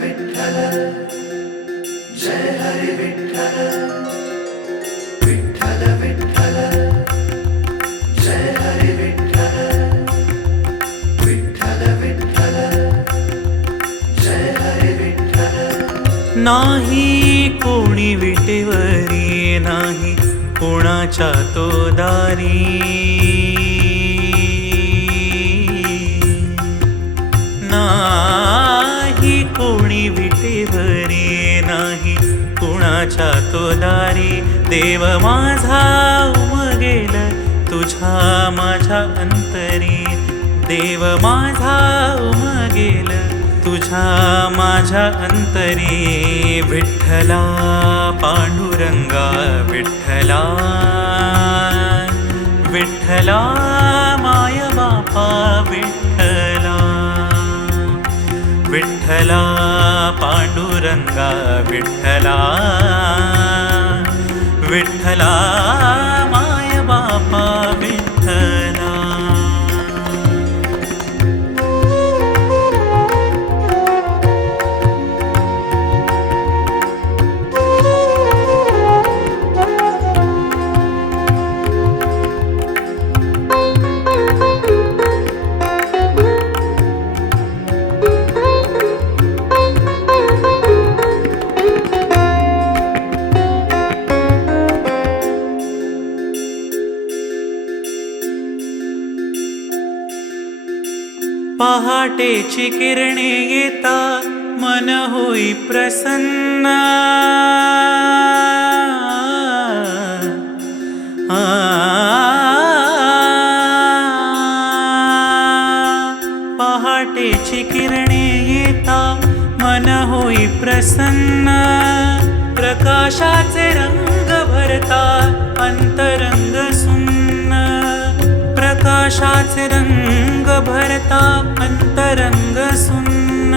विठ्ठल जय हरी विठ्ठल विठ्ठल विठ्ठल जय हरी विठ्ठल विठ्ठल विठ्ठल जय हरी विठ्ठल। नाही कोणी विटेवरी नाही कोणाच्या तो दारी, नाही कोणी विटेवरी नाही कोणाच्या तो दारी। देव माझा उमगेल तुझ्या माझ्या अंतरी, देव माझा उमगेल तुझ्या माझ्या अंतरी। विठ्ठला पांडुरंगा विठ्ठला विठ्ठला माय बापा विठ्ठला, विठ्ठला पांडुरंगा विठ्ठला विठ्ठला माय बापा विठ्ठला। पहाटेची किरणे येता मन होई प्रसन्न, पहाटेची किरणे येता मन होई प्रसन्न। प्रकाशाचे रंग भरता अंतरंग सुन्न, प्रकाशाचे रंग भरता अंतरंग सुन्न।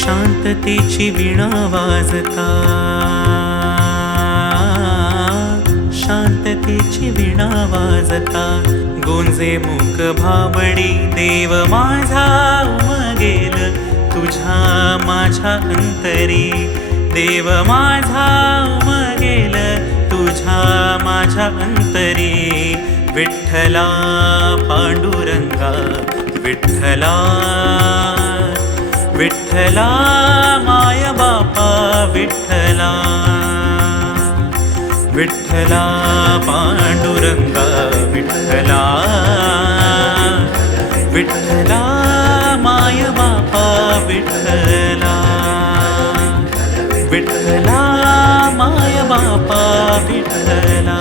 शांततेची वीणा वाजता, शांततेची वीणा वाजता गोंजे मूक भाबडी। देव माझा उमगेल तुझ्या माझ्या अंतरी, देव माझा उमगेल तुझ्या माझ्या अंतरी। विठ्ठला पांडुरंगा विठ्ठला विठ्ठला माय बापा विठ्ठला, विठ्ठला पांडुरंगा विठ्ठला विठ्ठला माय बापा विठ्ठला, विठ्ठला माय बापा विठ्ठला।